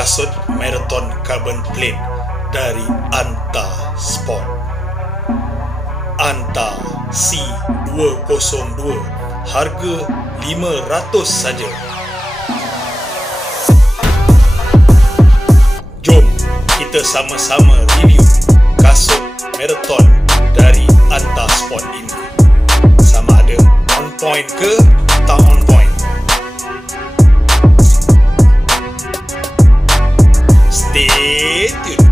kasut Marathon Carbon Plate dari Anta Sport. Anta C202, harga RM500 saja. Jom kita sama-sama review kasut Marathon dari Anta Sport ini. Sama ada on point ke tak on point. Stay tuned.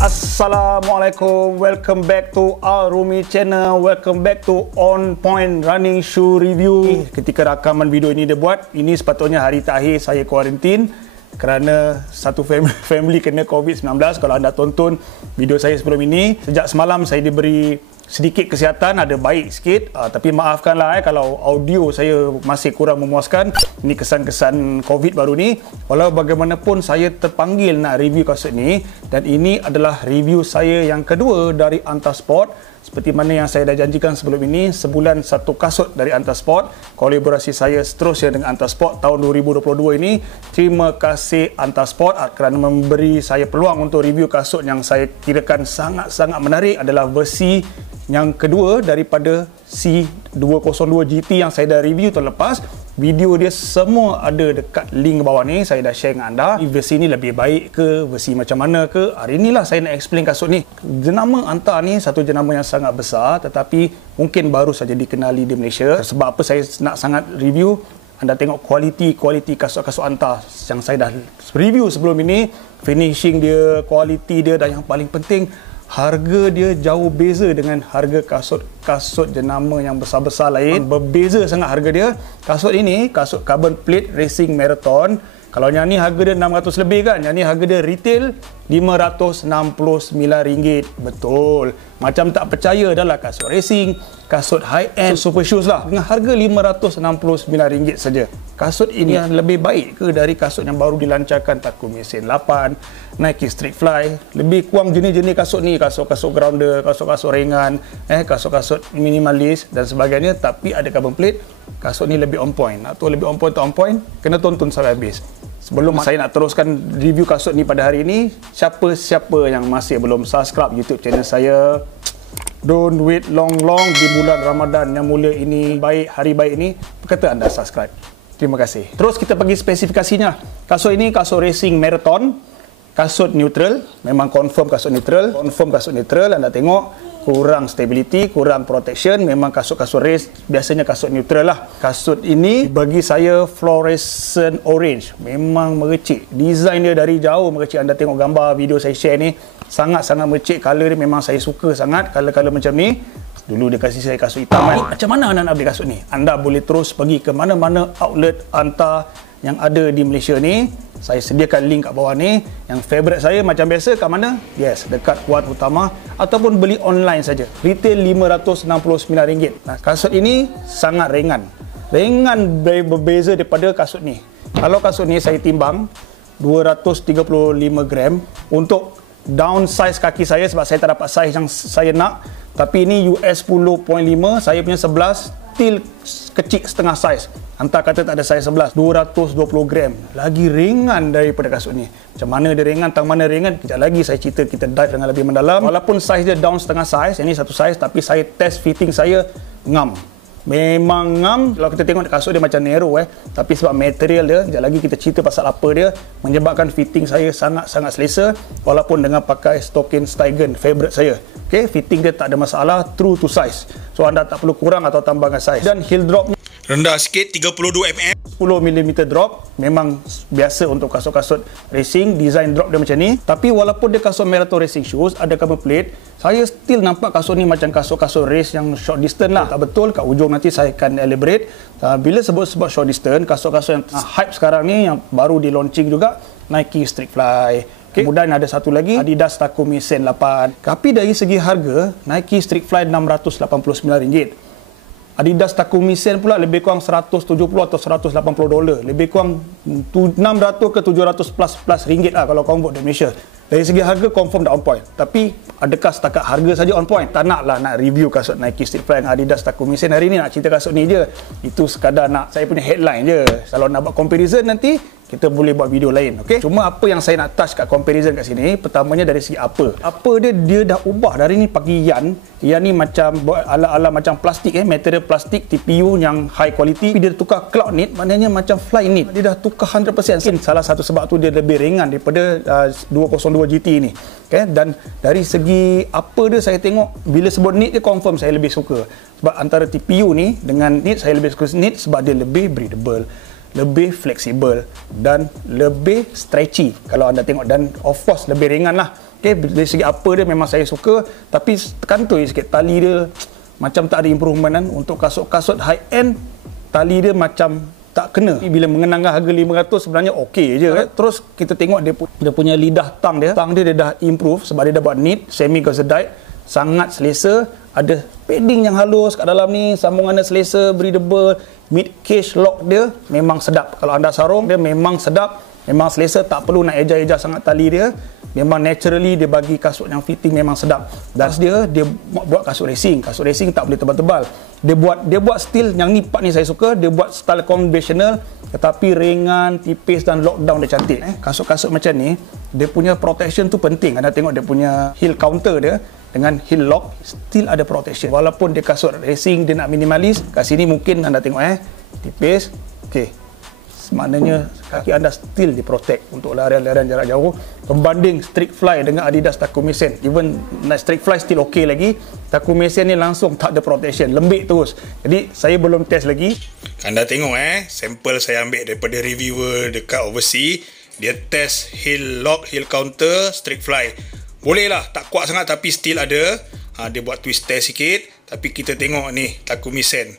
Assalamualaikum, welcome back to our Rumi channel, welcome back to On Point Running Shoe Review. Ketika rakaman video ini dia buat, ini sepatutnya hari terakhir saya kuarantin kerana satu family kena COVID-19. Kalau anda tonton video saya sebelum ini, sejak semalam saya diberi sedikit kesihatan, ada baik sikit, tapi maafkanlah kalau audio saya masih kurang memuaskan. Ini kesan-kesan COVID baru ni. Walau bagaimanapun saya terpanggil nak review kasut ni, dan ini adalah review saya yang kedua dari Anta Sport. Seperti mana yang saya dah janjikan sebelum ini, sebulan satu kasut dari Anta Sport. Kolaborasi saya seterusnya dengan Anta Sport tahun 2022 ini. Terima kasih Anta Sport kerana memberi saya peluang untuk review kasut yang saya kirakan sangat-sangat menarik. Adalah versi yang kedua daripada C202 GT yang saya dah review tahun lepas. Video dia semua ada dekat link bawah ni, saya dah share dengan anda. Versi ni lebih baik ke, versi macam mana ke, hari inilah saya nak explain kasut ni. Jenama Anta ni satu jenama yang sangat besar, tetapi mungkin baru saja dikenali di Malaysia. Sebab apa saya nak sangat review, anda tengok kualiti kasut-kasut Anta yang saya dah review sebelum ini. Finishing dia, kualiti dia, dan yang paling penting, harga dia jauh beza dengan harga kasut jenama yang besar-besar lain. Berbeza sangat harga dia. Kasut ini, kasut Carbon Plate Racing Marathon. Kalau yang ni harga dia 600 lebih kan, yang ni harga dia retail RM569. Betul. Macam tak percaya adalah kasut racing, kasut high-end, super shoes lah, dengan harga RM569 saja. Kasut ini yang lebih baik ke dari kasut yang baru dilancarkan Takumi Sen 8, Nike Street Fly? Lebih kurang jenis-jenis kasut ni, kasut-kasut grounder, kasut-kasut ringan, kasut-kasut minimalis dan sebagainya, tapi ada carbon plate. Kasut ni lebih on point. Nak tahu lebih on point tak on point, kena tonton sampai habis. Sebelum saya nak teruskan review kasut ni pada hari ini, siapa-siapa yang masih belum subscribe YouTube channel saya, don't wait long-long di bulan Ramadan yang mulia ini, hari baik ini, berkata anda subscribe. Terima kasih. Terus kita pergi spesifikasinya. Kasut ini kasut racing marathon, kasut neutral, memang confirm kasut neutral. Anda tengok kurang stability, kurang protection, memang kasut-kasut race biasanya kasut neutral lah. Kasut ini bagi saya fluorescent orange, memang merecik. Design dia dari jauh merecik. Anda tengok gambar video saya share ni, sangat-sangat merecik. Color dia memang saya suka sangat, color-color macam ni. Dulu dia kasih saya kasut hitam kan. Macam mana anda nak beli kasut ni? Anda boleh terus pergi ke mana-mana outlet Anta yang ada di Malaysia ni. Saya sediakan link kat bawah ni. Yang favourite saya macam biasa kat mana? Yes, dekat Kuat Utama, ataupun beli online saja. Retail RM569. Nah, kasut ini sangat ringan. Berbeza daripada kasut ni. Kalau kasut ni saya timbang 235 gram untuk down size kaki saya, sebab saya tak dapat size yang saya nak. Tapi ini US 10.5, saya punya 11 still kecil setengah size. Anta kata tak ada size 11, 220 gram. Lagi ringan daripada kasut ni. Macam mana dia ringan, tang mana ringan, kejap lagi saya cerita, kita dive dengan lebih mendalam. Walaupun size dia down setengah size, ini satu size, tapi saya test fitting saya ngam. Memang ngam. Kalau kita tengok kasut dia macam narrow tapi sebab material dia, sekejap lagi kita cerita pasal apa dia, menyebabkan fitting saya sangat-sangat selesa. Walaupun dengan pakai Stocking Steigen, favourite saya. Okay, fitting dia tak ada masalah, true to size. So anda tak perlu kurang atau tambahkan size. Dan heel dropnya rendah sikit, 32mm. 10mm drop, memang biasa untuk kasut-kasut racing. Design drop dia macam ni. Tapi walaupun dia kasut marathon racing shoes, ada carbon plate, saya still nampak kasut ni macam kasut-kasut race yang short distance lah. Tak betul, kat ujung nanti saya akan elaborate. Bila sebut short distance, kasut-kasut yang hype sekarang ni, yang baru di launching juga, Nike Street Fly. Kemudian ada satu lagi, Adidas Takumi Sen 8. Tapi dari segi harga, Nike Street Fly RM689. Adidas Takumi Sen pula lebih kurang 170 atau $180. Lebih kurang 600 ke 700 plus ringgit lah kalau convert di Malaysia. Dari segi harga confirm dah on point. Tapi adakah setakat harga saja on point? Tak naklah nak review kasut Nike Street Fly dengan Adidas Takumi Sen hari ni, nak cerita kasut ni je. Itu sekadar nak saya punya headline je. Kalau nak buat comparison nanti kita boleh buat video lain, okey? Cuma apa yang saya nak touch kat comparison kat sini, pertamanya dari segi apa dia dah ubah dari ni pakai yarn ni macam ala-ala macam plastik, material plastik TPU yang high quality, dia tukar cloud knit, maknanya macam fly knit. Dia dah tukar 100%. Mungkin salah satu sebab tu dia lebih ringan daripada 202 GT ni, okey? Dan dari segi apa dia, saya tengok bila sebut knit dia confirm saya lebih suka. Sebab antara TPU ni dengan knit, saya lebih suka knit sebab dia lebih breathable, lebih fleksibel dan lebih stretchy kalau anda tengok, dan of course lebih ringan lah. Okay, dari segi apa dia memang saya suka, tapi kantoi sikit tali dia macam tak ada improvement kan. Untuk kasut-kasut high end, tali dia macam tak kena. Bila mengenangkan harga 500 sebenarnya okey je kan. Terus kita tengok dia punya lidah tang dia dah improve sebab dia dah buat knit, semi gausserdite, sangat selesa. Ada padding yang halus kat dalam ni, sambungan dia selesa, breathable, mid cage lock dia memang sedap. Kalau anda sarung dia memang sedap, memang selesa, tak perlu nak eja-eja sangat tali dia. Memang naturally dia bagi kasut yang fitting memang sedap. Dan dia buat kasut racing. Kasut racing tak boleh tebal-tebal. Dia buat style yang ni, part ni saya suka. Dia buat style konvensional tetapi ringan, tipis dan lockdown dia cantik. Kasut-kasut macam ni, dia punya protection tu penting. Anda tengok dia punya heel counter dia dengan heel lock still ada protection. Walaupun dia kasut racing, dia nak minimalis, kat sini mungkin anda tengok tipis. Okey. Maknanya kaki anda still diprotect untuk larian-larian jarak jauh. Pembanding Street Fly dengan Adidas Takumi Sen, even Street Fly still okey lagi, Takumi Sen ni langsung tak ada protection, lembik terus. Jadi saya belum test lagi. Anda tengok sampel saya ambil daripada reviewer dekat overseas. Dia test heel lock, heel counter Street Fly. Boleh lah, tak kuat sangat tapi still ada. Dia buat twist test sikit. Tapi kita tengok ni Takumi Sen,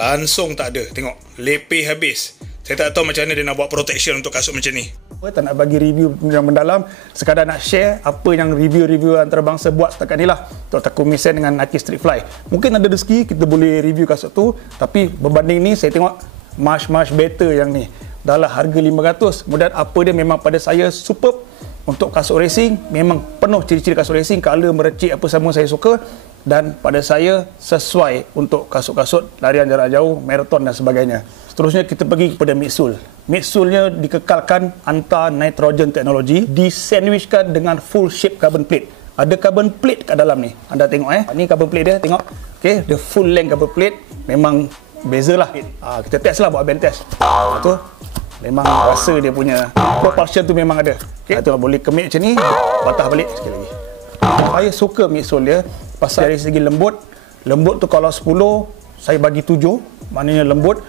langsung tak ada. Tengok, lepeh habis. Saya tak tahu macam mana dia nak buat protection untuk kasut macam ni. Tak nak bagi review yang mendalam, sekadar nak share apa yang review-review antarabangsa buat setakat ni lah untuk Takumi Sen dengan Nike Street Fly. Mungkin ada rezeki kita boleh review kasut tu, tapi berbanding ni saya tengok much better yang ni. Dah lah harga 500. Kemudian apa dia memang pada saya superb. Untuk kasut racing memang penuh ciri-ciri kasut racing, color merecik apa semua saya suka, dan pada saya sesuai untuk kasut-kasut larian jarak jauh, marathon dan sebagainya. Seterusnya kita pergi kepada midsole. Midsolenya dikekalkan anti-nitrogen teknologi, disandwichkan dengan full shape carbon plate. Ada carbon plate kat dalam ni. Anda tengok ni carbon plate dia, tengok. Okey, the full length carbon plate memang bezalah. Kita test lah, buat band test. Tu memang rasa dia punya propulsion tu memang ada. Okay, tu boleh kemik macam ni, patah balik sikit lagi. Saya suka midsole dia pasal dari segi lembut tu kalau 10 saya bagi 7, maknanya lembut.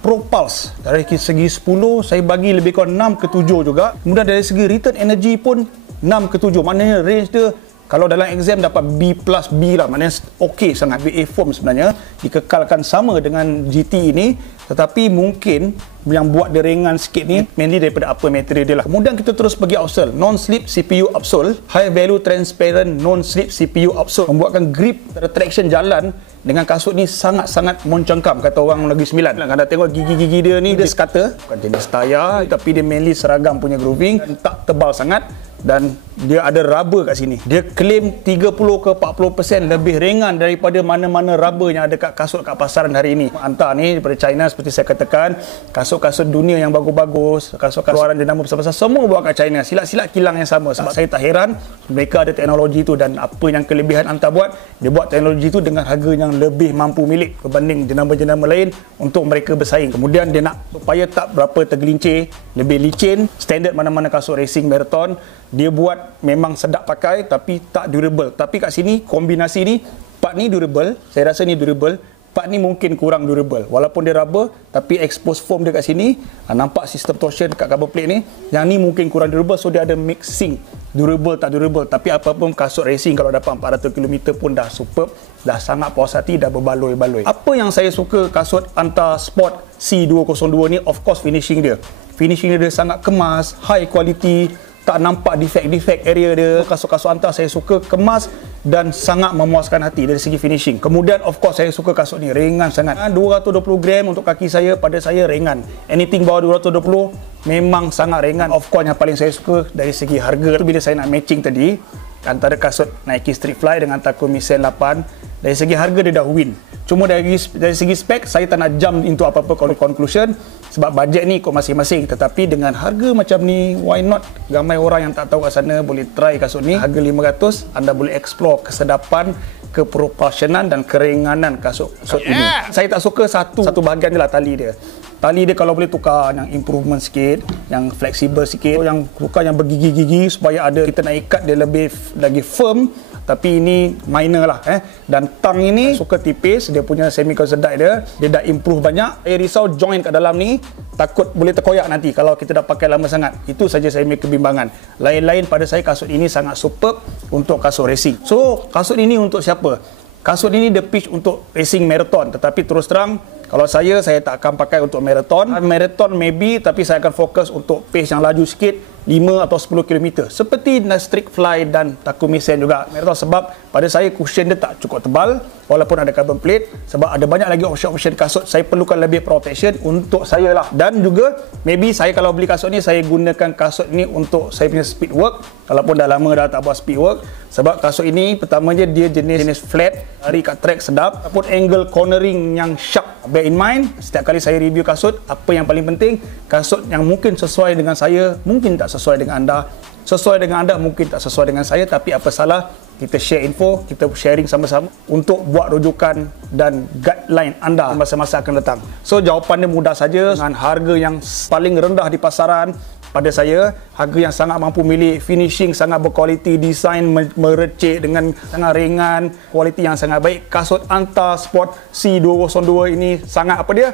Propulse dari segi 10 saya bagi lebih kurang 6 ke 7 juga. Kemudian dari segi return energy pun 6 ke 7, maknanya range dia kalau dalam exam dapat B+, B lah, maknanya okey sangat. BA foam sebenarnya dikekalkan sama dengan GT ini, tetapi mungkin yang buat dia ringan sikit ni mainly daripada upper material dia lah. Kemudian kita terus pergi outsole, non-slip CPU outsole, high value transparent non-slip CPU outsole, membuatkan grip traction jalan dengan kasut ni sangat-sangat mencengkam, kata orang Negeri Sembilan. Anda tengok gigi-gigi dia ni, dia sekata bukan jenis tayar, tapi dia mainly seragam punya grooving, tak tebal sangat, dan dia ada rubber kat sini. Dia claim 30 ke 40% lebih ringan daripada mana-mana rubber yang ada kat kasut kat pasaran hari ini. Hantar ni daripada China, seperti saya katakan, kasut-kasut dunia yang bagus-bagus, kasut-kasut keluaran jenama besar-besar, semua buat kat China. Silat-silat kilang yang sama. Sebab saya tak heran mereka ada teknologi tu, dan apa yang kelebihan hantar buat, dia buat teknologi tu dengan harga yang lebih mampu milik berbanding jenama-jenama lain untuk mereka bersaing. Kemudian dia nak supaya tak berapa tergelincir, lebih licin, standard mana-mana kasut racing marathon. Dia buat memang sedap pakai tapi tak durable. Tapi kat sini kombinasi ni, part ni durable, saya rasa ni durable, part ni mungkin kurang durable. Walaupun dia rubber tapi expose foam dia kat sini, nampak sistem torsion kat carbon plate ni, yang ni mungkin kurang durable, so dia ada mixing durable tak durable. Tapi apapun kasut racing kalau dapat 400 km pun dah superb, dah sangat puas hati, dah berbaloi-baloi. Apa yang saya suka kasut Anta Sport C202 ni, of course finishing dia. Finishing dia sangat kemas, high quality, tak nampak defect area dia. Kasut-kasut Anta saya suka kemas dan sangat memuaskan hati dari segi finishing. Kemudian of course saya suka kasut ni, ringan sangat. 220 gram untuk kaki saya, pada saya ringan. Anything bawah 220 memang sangat ringan. Of course yang paling saya suka dari segi harga tu, bila saya nak matching tadi antara kasut Nike Street Fly dengan Takumi Sen 8, dari segi harga dia dah win. Cuma dari segi spek saya tak nak jump into apa-apa conclusion sebab bajet ni ikut masing-masing. Tetapi dengan harga macam ni, why not? Ramai orang yang tak tahu kat sana boleh try kasut ni. Harga 500, anda boleh explore kesedapan, keproporsionan dan keringanan kasut ini. Saya tak suka satu bahagian je lah, tali dia. Tali dia kalau boleh tukar yang improvement sikit, yang fleksibel sikit, yang tukar yang bergigi-gigi supaya ada, kita nak ikat dia lebih lagi firm. Tapi ini minor lah. Dan tang ini suka tipis, dia punya semi concentrate dia dah improve banyak. Saya risau joint kat dalam ni takut boleh terkoyak nanti kalau kita dah pakai lama sangat. Itu saja saya punya kebimbangan. Lain-lain pada saya kasut ini sangat superb untuk kasut racing. So kasut ini untuk siapa? Kasut ini dia pitch untuk racing marathon, tetapi terus terang kalau saya tak akan pakai untuk marathon. Marathon maybe, tapi saya akan fokus untuk pace yang laju sikit, 5 atau 10 km. Seperti Street Fly dan Takumi Sen juga. Marathon sebab pada saya cushion dia tak cukup tebal walaupun ada carbon plate, sebab ada banyak lagi option kasut. Saya perlukan lebih protection untuk saya lah. Dan juga maybe saya kalau beli kasut ni, saya gunakan kasut ni untuk saya punya speed work. Walaupun dah lama dah tak buat speed work, sebab kasut ini pertamanya dia jenis flat, lari kat track sedap, ataupun angle cornering yang sharp. Bear in mind, setiap kali saya review kasut, apa yang paling penting, kasut yang mungkin sesuai dengan saya, mungkin tak sesuai dengan anda. Sesuai dengan anda, mungkin tak sesuai dengan saya, tapi apa salah kita share info, kita sharing sama-sama untuk buat rujukan dan guideline anda masa-masa akan datang. So jawapan dia mudah saja, dengan harga yang paling rendah di pasaran. Pada saya, harga yang sangat mampu milik, finishing sangat berkualiti, desain merecek dengan sangat ringan, kualiti yang sangat baik. Kasut Anta Sport C202 ini sangat apa dia?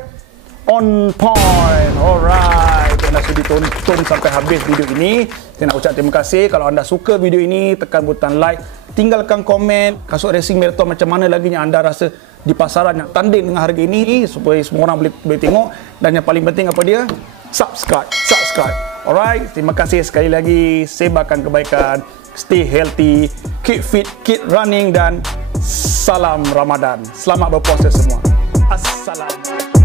On point. Alright, anda sudah tonton sampai habis video ini. Saya nak ucap terima kasih. Kalau anda suka video ini, tekan butang like, tinggalkan komen. Kasut racing marathon macam mana lagi yang anda rasa di pasaran yang tanding dengan harga ini, supaya semua orang boleh tengok. Dan yang paling penting apa dia? Subscribe. Alright, terima kasih sekali lagi. Sebarkan kebaikan, stay healthy, keep fit, keep running, dan salam Ramadan. Selamat berpuasa semua. Assalamualaikum.